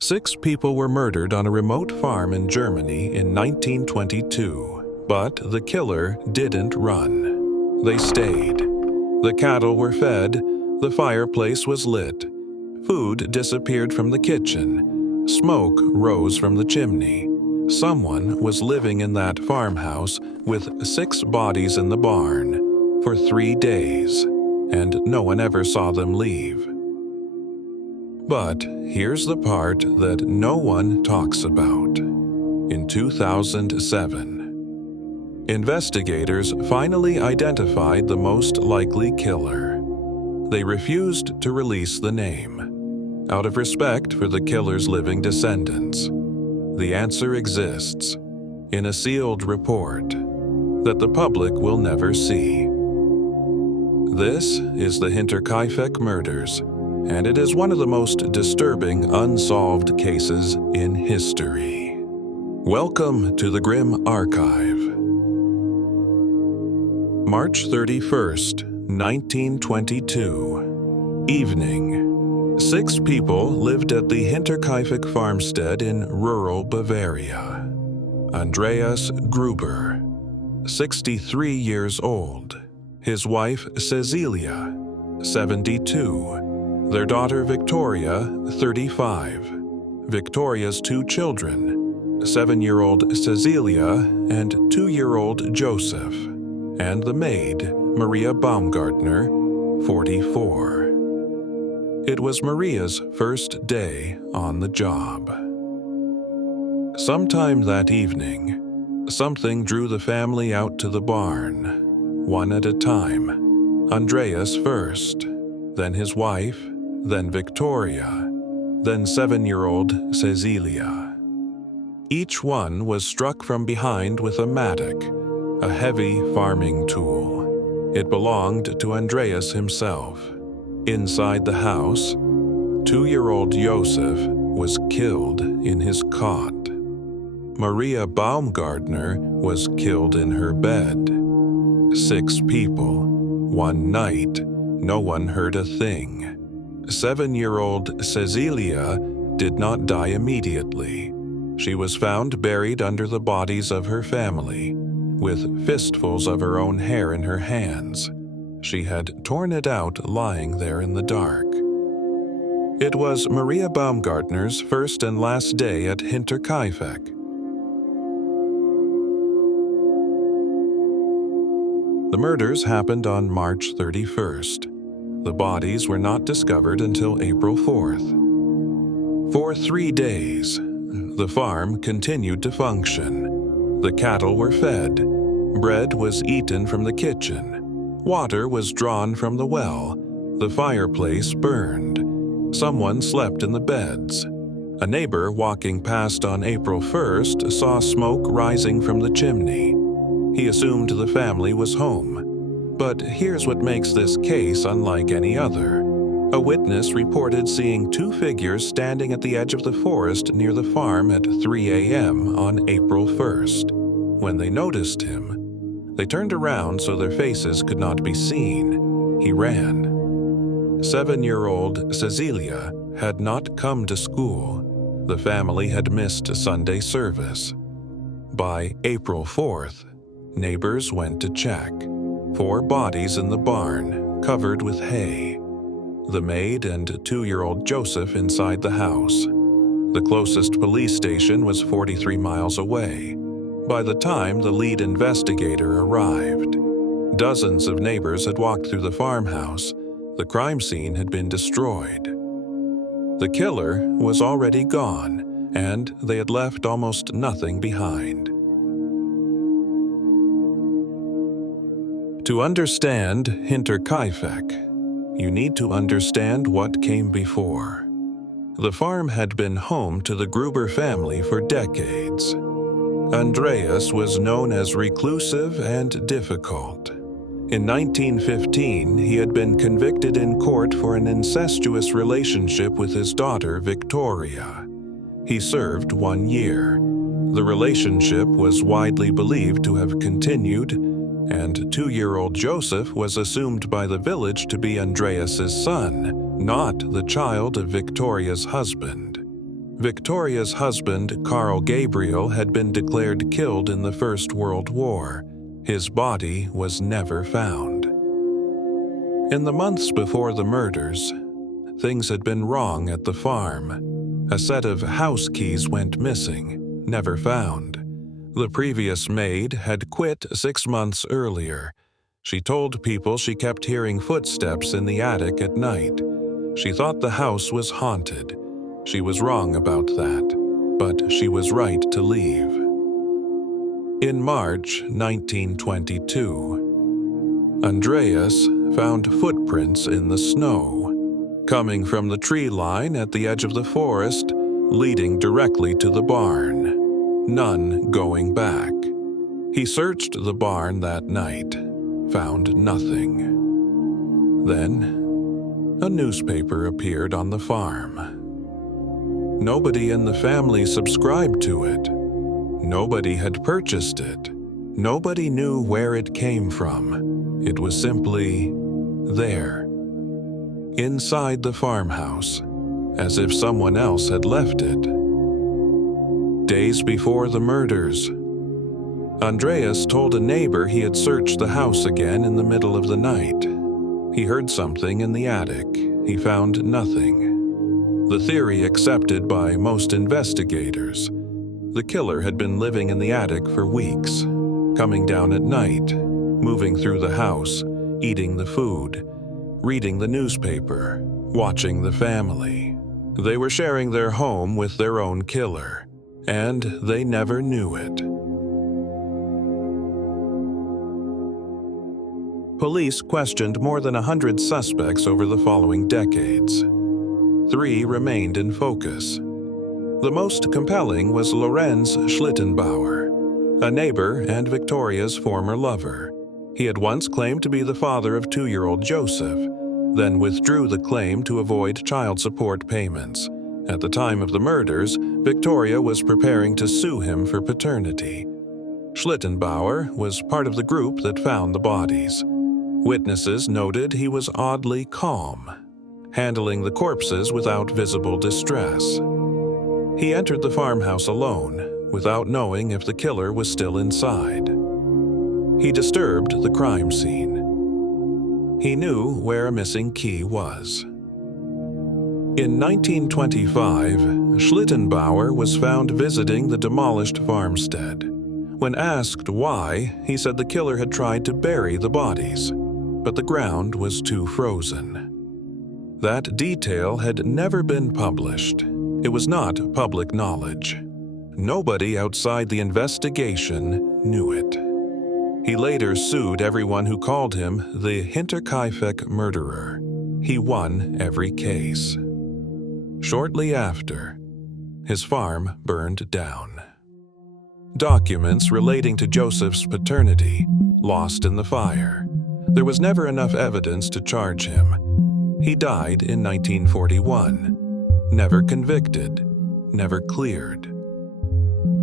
6 people were murdered on a remote farm in Germany in 1922, but the killer didn't run. They stayed. The cattle were fed, the fireplace was lit, food disappeared from the kitchen, smoke rose from the chimney. Someone was living in that farmhouse with 6 bodies in the barn for 3 days, and no one ever saw them leave. But here's the part that no one talks about. In 2007, investigators finally identified the most likely killer. They refused to release the name, out of respect for the killer's living descendants. The answer exists in a sealed report that the public will never see. This is the Hinterkaifeck murders, and it is one of the most disturbing unsolved cases in history. Welcome to the Grim Archive. March 31st, 1922. Evening. 6 people lived at the Hinterkaifeck farmstead in rural Bavaria. Andreas Gruber, 63 years old. His wife Cecilia, 72. Their daughter Victoria, 35. Victoria's 2 children, 7-year-old Cecilia and 2-year-old Joseph, and the maid, Maria Baumgartner, 44. It was Maria's first day on the job. Sometime that evening, something drew the family out to the barn, one at a time. Andreas first, then his wife, then Victoria, then 7-year-old Cecilia. Each one was struck from behind with a mattock, a heavy farming tool. It belonged to Andreas himself. Inside the house, 2-year-old Joseph was killed in his cot. Maria Baumgartner was killed in her bed. 6 people, one night, no one heard a thing. 7-year-old Cecilia did not die immediately. She was found buried under the bodies of her family, with fistfuls of her own hair in her hands. She had torn it out lying there in the dark. It was Maria Baumgartner's first and last day at Hinterkaifeck. The murders happened on March 31st. The bodies were not discovered until April 4th. For 3 days, the farm continued to function. The cattle were fed, bread was eaten from the kitchen, water was drawn from the well, the fireplace burned. Someone slept in the beds. A neighbor walking past on April 1st saw smoke rising from the chimney. He assumed the family was home. But here's what makes this case unlike any other. A witness reported seeing 2 figures standing at the edge of the forest near the farm at 3 a.m. on April 1st. When they noticed him, they turned around so their faces could not be seen. He ran. 7-year-old Cecilia had not come to school. The family had missed Sunday service. By April 4th, neighbors went to check. 4 bodies in the barn, covered with hay. The maid and 2-year-old Joseph inside the house. The closest police station was 43 miles away. By the time the lead investigator arrived, dozens of neighbors had walked through the farmhouse. The crime scene had been destroyed. The killer was already gone, and they had left almost nothing behind. To understand Hinterkaifeck, you need to understand what came before. The farm had been home to the Gruber family for decades. Andreas was known as reclusive and difficult. In 1915, he had been convicted in court for an incestuous relationship with his daughter Victoria. He served 1 year. The relationship was widely believed to have continued, and 2-year-old Joseph was assumed by the village to be Andreas's son, not the child of Victoria's husband. Victoria's husband, Carl Gabriel, had been declared killed in the First World War. His body was never found. In the months before the murders, things had been wrong at the farm. A set of house keys went missing, never found. The previous maid had quit 6 months earlier. She told people she kept hearing footsteps in the attic at night. She thought the house was haunted. She was wrong about that, but she was right to leave. In March 1922, Andreas found footprints in the snow, coming from the tree line at the edge of the forest, leading directly to the barn. None going back. He searched the barn that night, found nothing. Then, a newspaper appeared on the farm. Nobody in the family subscribed to it. Nobody had purchased it. Nobody knew where it came from. It was simply there, inside the farmhouse, as if someone else had left it. Days before the murders, Andreas told a neighbor he had searched the house again in the middle of the night. He heard something in the attic. He found nothing. The theory accepted by most investigators. The killer had been living in the attic for weeks, coming down at night, moving through the house, eating the food, reading the newspaper, watching the family. They were sharing their home with their own killer, and they never knew it. Police questioned more than 100 suspects over the following decades. 3 remained in focus. The most compelling was Lorenz Schlittenbauer, a neighbor and Victoria's former lover. He had once claimed to be the father of 2-year-old Joseph, then withdrew the claim to avoid child support payments. At the time of the murders, Victoria was preparing to sue him for paternity. Schlittenbauer was part of the group that found the bodies. Witnesses noted he was oddly calm, handling the corpses without visible distress. He entered the farmhouse alone, without knowing if the killer was still inside. He disturbed the crime scene. He knew where a missing key was. In 1925, Schlittenbauer was found visiting the demolished farmstead. When asked why, he said the killer had tried to bury the bodies, but the ground was too frozen. That detail had never been published. It was not public knowledge. Nobody outside the investigation knew it. He later sued everyone who called him the Hinterkaifeck murderer. He won every case. Shortly after, his farm burned down. Documents relating to Joseph's paternity lost in the fire. There was never enough evidence to charge him. He died in 1941, never convicted, never cleared.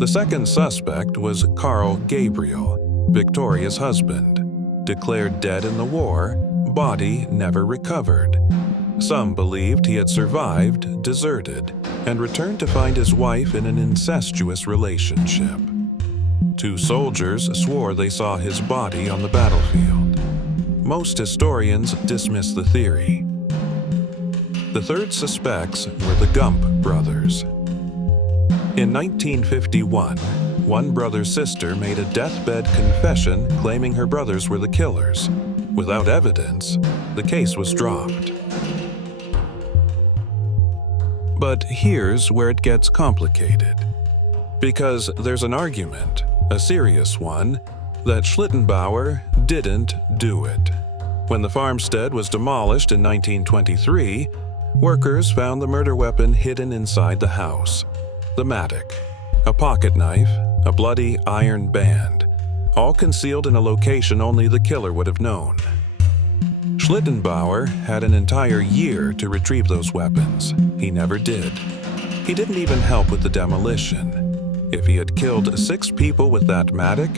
The second suspect was Carl Gabriel, Victoria's husband. Declared dead in the war, body never recovered. Some believed he had survived, deserted, and returned to find his wife in an incestuous relationship. 2 soldiers swore they saw his body on the battlefield. Most historians dismiss the theory. The third suspects were the Gump brothers. In 1951, one brother's sister made a deathbed confession claiming her brothers were the killers. Without evidence, the case was dropped. But here's where it gets complicated. Because there's an argument, a serious one, that Schlittenbauer didn't do it. When the farmstead was demolished in 1923, workers found the murder weapon hidden inside the house. The mattock, a pocket knife, a bloody iron band, all concealed in a location only the killer would have known. Schlittenbauer had an entire year to retrieve those weapons. He never did. He didn't even help with the demolition. If he had killed 6 people with that mattock,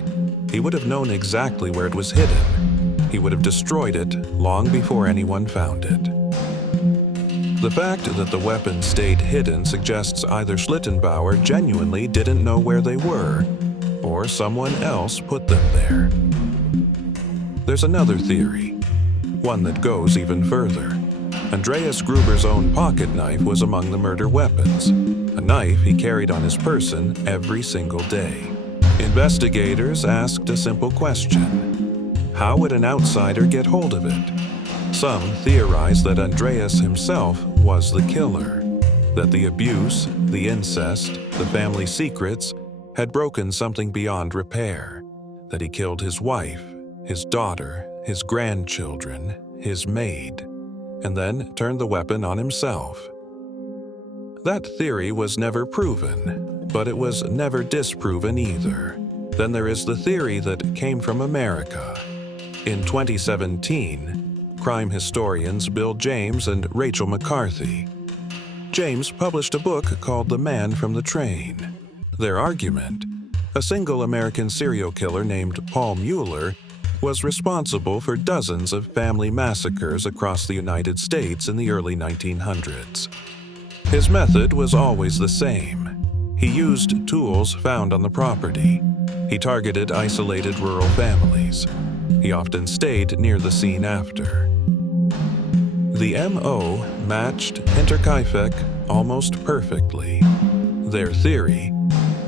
he would have known exactly where it was hidden. He would have destroyed it long before anyone found it. The fact that the weapons stayed hidden suggests either Schlittenbauer genuinely didn't know where they were, or someone else put them there. There's another theory, one that goes even further. Andreas Gruber's own pocket knife was among the murder weapons, a knife he carried on his person every single day. Investigators asked a simple question: how would an outsider get hold of it? Some theorize that Andreas himself was the killer, that the abuse, the incest, the family secrets had broken something beyond repair, that he killed his wife, his daughter, his grandchildren, his maid, and then turned the weapon on himself. That theory was never proven, but it was never disproven either. Then there is the theory that came from America. In 2017, crime historians Bill James and Rachel McCarthy. James published a book called The Man from the Train. Their argument: a single American serial killer named Paul Mueller was responsible for dozens of family massacres across the United States in the early 1900s. His method was always the same. He used tools found on the property. He targeted isolated rural families. He often stayed near the scene after. The M.O. matched Hinterkaifeck almost perfectly. Their theory: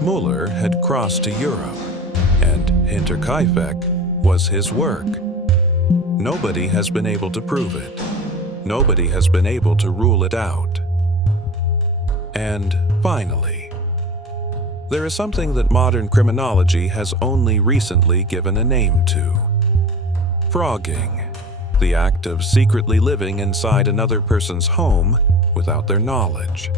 Mueller had crossed to Europe, and Hinterkaifeck was his work. Nobody has been able to prove it. Nobody has been able to rule it out. And finally, there is something that modern criminology has only recently given a name to: frogging, the act of secretly living inside another person's home without their knowledge.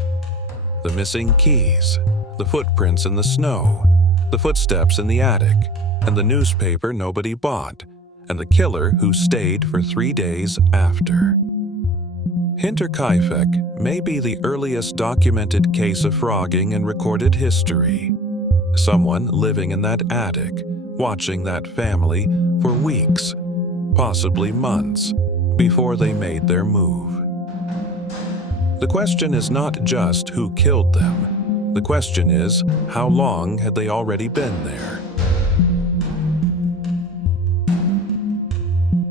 The missing keys, the footprints in the snow, the footsteps in the attic, and the newspaper nobody bought, and the killer who stayed for 3 days after. Hinterkaifeck may be the earliest documented case of frogging in recorded history. Someone living in that attic, watching that family for weeks, possibly months, before they made their move. The question is not just who killed them. The question is, how long had they already been there?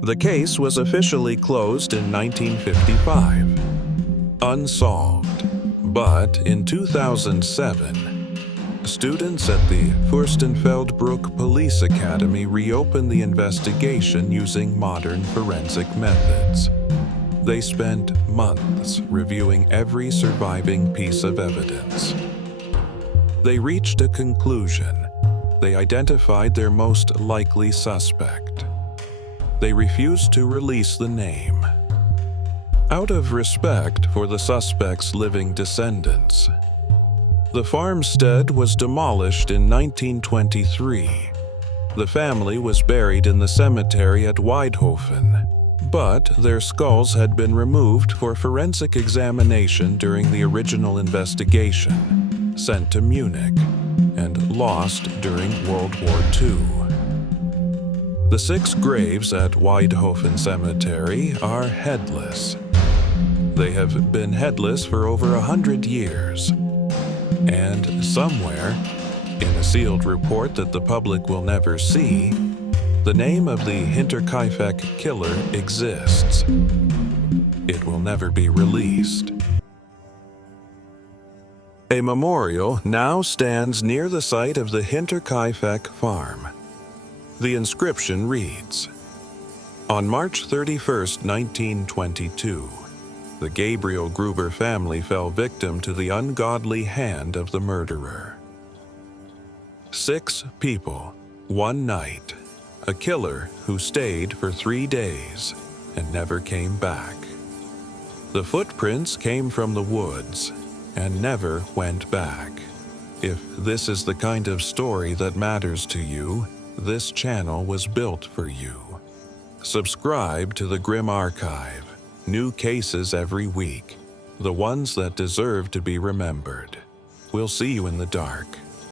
The case was officially closed in 1955, unsolved. But in 2007, students at the Furstenfeldbruck Police Academy reopened the investigation using modern forensic methods. They spent months reviewing every surviving piece of evidence. They reached a conclusion. They identified their most likely suspect. They refused to release the name, out of respect for the suspect's living descendants. The farmstead was demolished in 1923. The family was buried in the cemetery at Weidhofen, but their skulls had been removed for forensic examination during the original investigation, sent to Munich, and lost during World War II. The 6 graves at Weidhofen Cemetery are headless. They have been headless for over 100 years. And somewhere, in a sealed report that the public will never see, the name of the Hinterkaifeck killer exists. It will never be released. A memorial now stands near the site of the Hinterkaifeck Farm. The inscription reads: on March 31, 1922, the Gabriel Gruber family fell victim to the ungodly hand of the murderer. 6 people, 1 night, a killer who stayed for 3 days and never came back. The footprints came from the woods and never went back. If this is the kind of story that matters to you, this channel was built for you. Subscribe to the Grim Archive. New cases every week. The ones that deserve to be remembered. We'll see you in the dark.